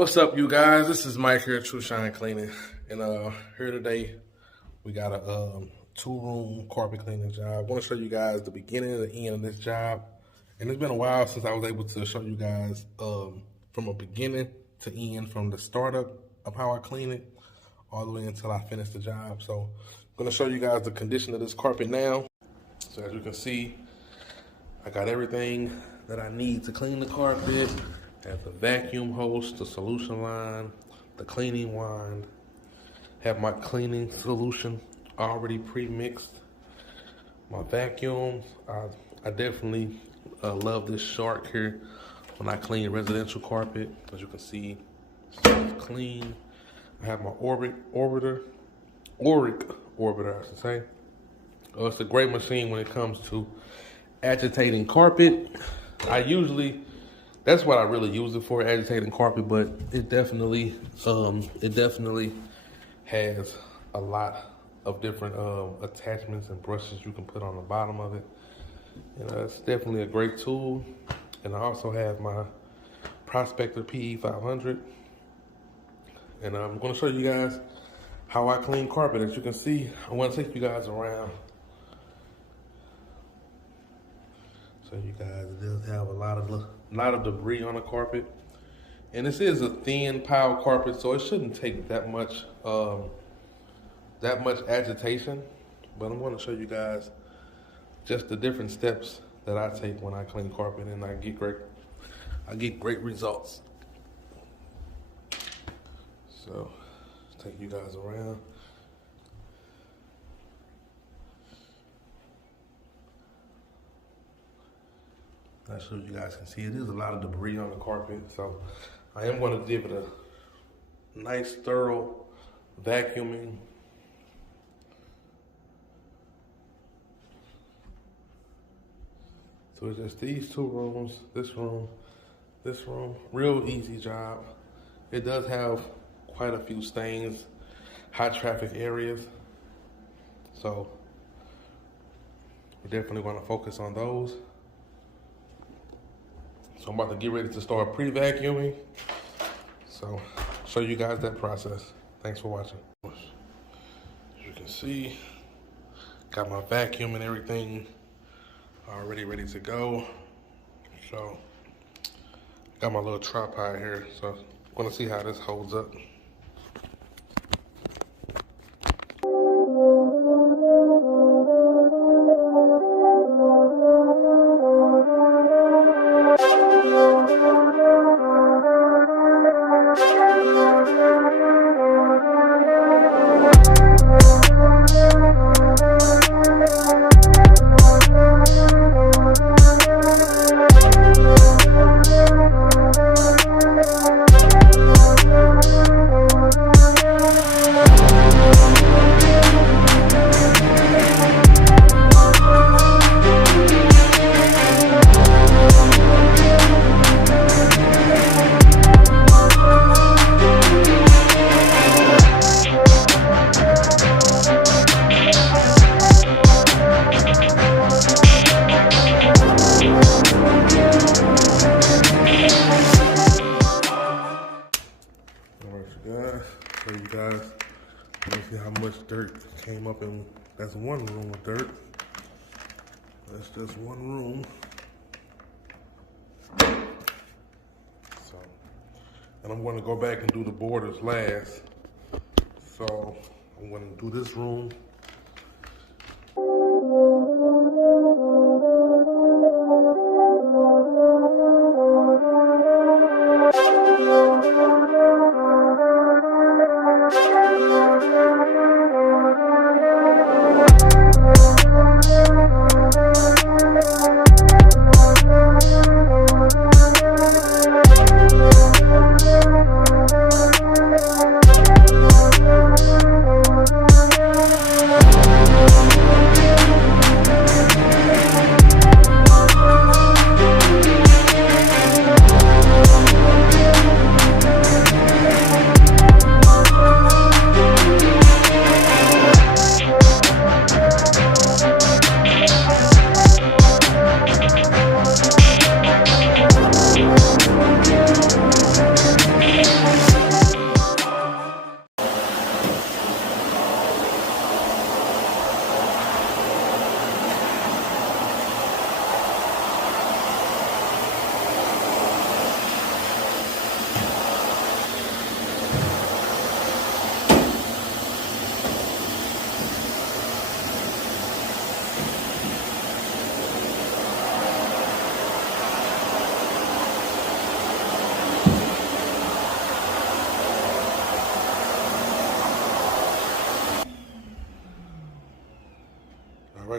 What's up, you guys? This is Mike here at Trushine Cleaning, and here today we got a two-room carpet cleaning job. I want to show you guys the beginning and the end of this job, and it's been a while since I was able to show you guys from a beginning to end, from the startup of how I clean it all the way until I finish the job. So I'm going to show you guys the condition of this carpet now. So as you can see, I got everything that I need to clean the carpet. Have the vacuum hose, the solution line, the cleaning wand. Have my cleaning solution already pre-mixed. My vacuum, I definitely love this shark here when I clean residential carpet. As you can see, it's clean. I have my Auric orbiter, I should say. It's a great machine when it comes to agitating carpet. That's what I really use it for, agitating carpet, but it definitely has a lot of different attachments and brushes you can put on the bottom of it. It's definitely a great tool. And I also have my Prospector PE 500. And I'm going to show you guys how I clean carpet. As you can see, I want to take you guys around. So you guys, it does have a lot of debris on the carpet, and this is a thin pile carpet, so it shouldn't take that much agitation. But I'm going to show you guys just the different steps that I take when I clean carpet, and I get great results. So let's take you guys around. Not sure you guys can see it. There's a lot of debris on the carpet, so I am going to give it a nice, thorough vacuuming. So it's just these two rooms, this room. Real easy job. It does have quite a few stains, high traffic areas, so we're definitely going to focus on those. So I'm about to get ready to start pre-vacuuming. So show you guys that process. Thanks for watching. As you can see, got my vacuum and everything already ready to go. So got my little tripod here. So I'm gonna see how this holds up. So you guys, let me see how much dirt came up in. That's one room of dirt. That's just one room. So, and I'm going to go back and do the borders last. So I'm going to do this room.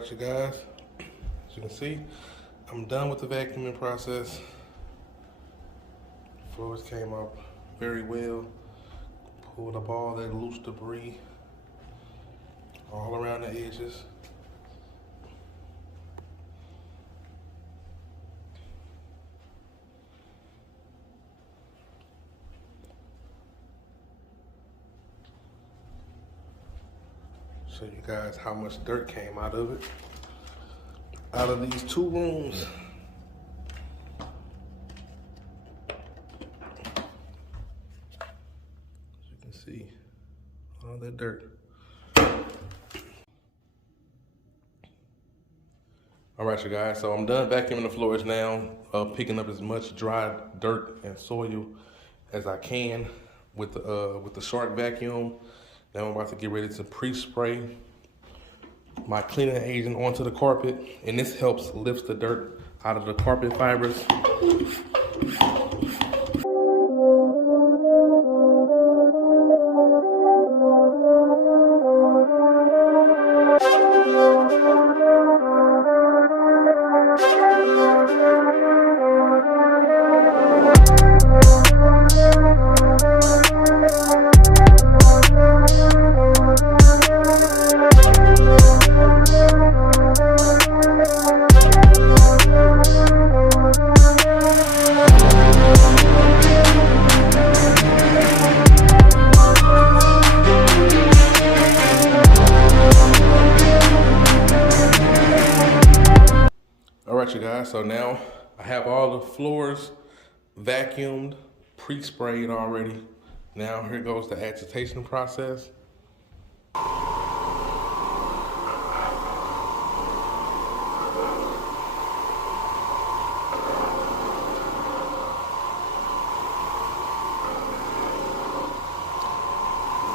right, you guys, as you can see, I'm done with the vacuuming process. Floors came up very well. Pulled up all that loose debris all around the edges. Show you guys how much dirt came out of it. Out of these 2 rooms. As you can see, all that dirt. All right, you guys, so I'm done vacuuming the floors now, picking up as much dry dirt and soil as I can with the shark vacuum. Now I'm about to get ready to pre-spray my cleaning agent onto the carpet, and this helps lift the dirt out of the carpet fibers. Alright, you guys, so now I have all the floors vacuumed, pre-sprayed already. Now here goes the agitation process.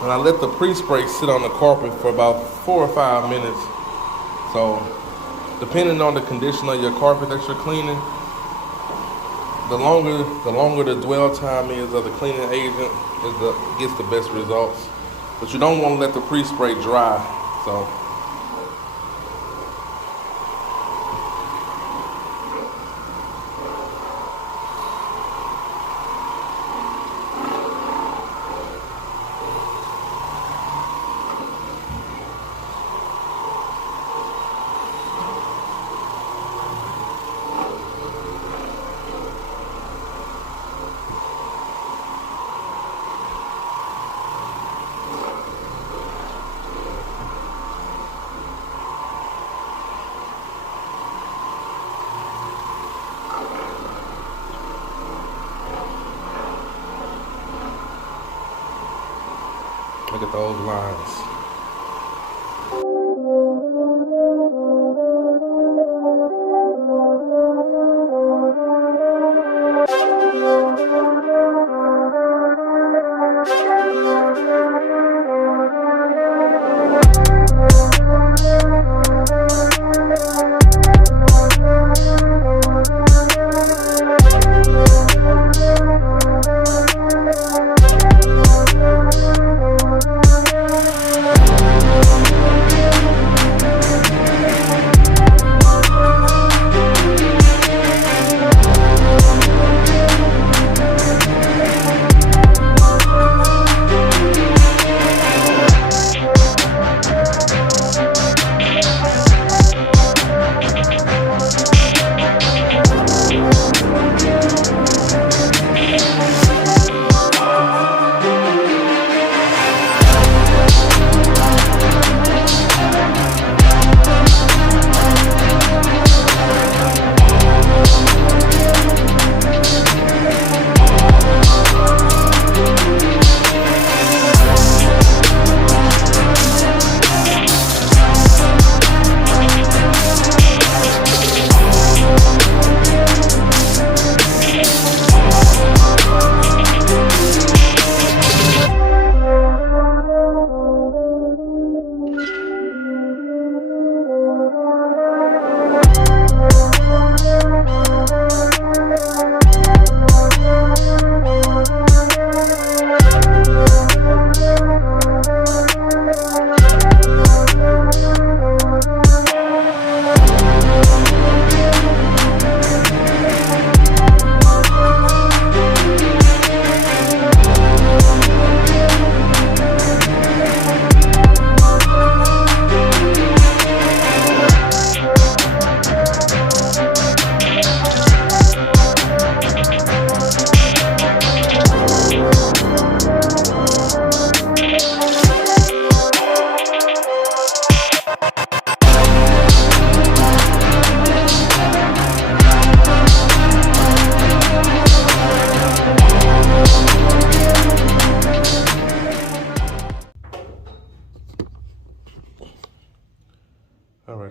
And I let the pre-spray sit on the carpet for about 4 or 5 minutes. So depending on the condition of your carpet that you're cleaning, the longer the dwell time is of the cleaning agent, gets the best results. But you don't want to let the pre-spray dry. So look at those lines.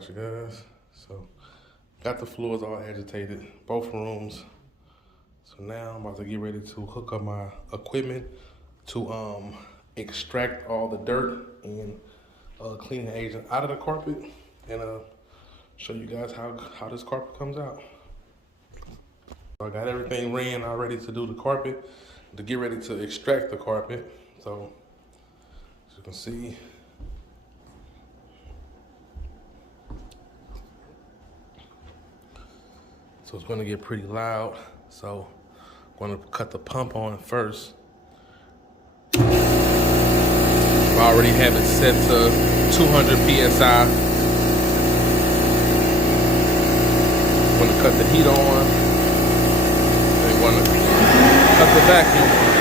right, you guys. So, got the floors all agitated, both rooms. So now I'm about to get ready to hook up my equipment to extract all the dirt and cleaning agent out of the carpet and show you guys how this carpet comes out. So I got everything ran all ready to do the carpet, to get ready to extract the carpet. So as you can see, so it's gonna get pretty loud. So I'm gonna cut the pump on first. I already have it set to 200 PSI. I'm gonna cut the heat on. I'm gonna cut the vacuum on.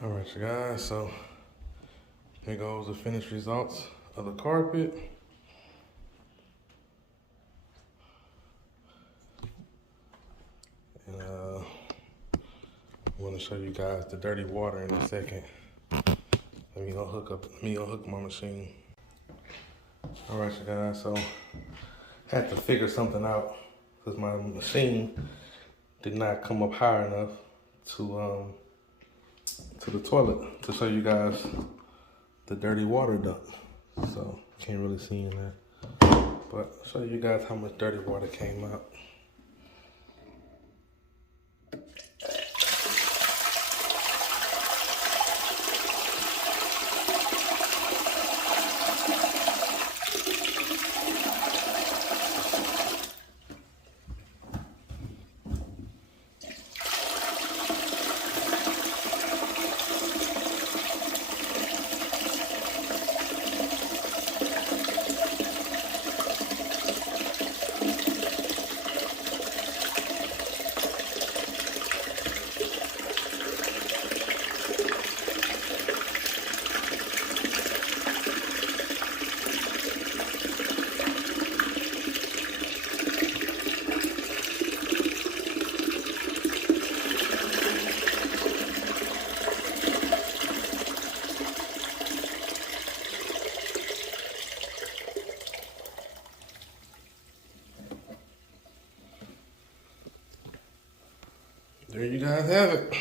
All right, you guys, so here goes the finished results of the carpet. And I'm gonna show you guys the dirty water in a second. Let me go hook my machine. All right, you guys, so had to figure something out because my machine did not come up high enough to the toilet to show you guys the dirty water dump. So can't really see in there, but I'll show you guys how much dirty water came out. you guys have it.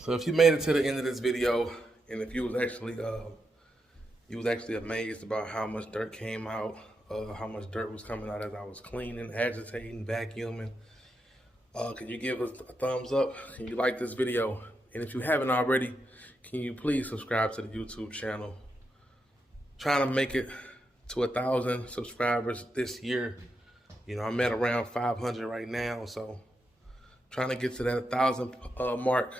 So if you made it to the end of this video, and if you was actually amazed about how much dirt came out, how much dirt was coming out as I was cleaning, agitating, vacuuming, can you give us a thumbs up? Can you like this video? And if you haven't already, can you please subscribe to the YouTube channel? Trying to make it to 1,000 subscribers this year. You know, I'm at around 500 right now, so trying to get to that 1,000 mark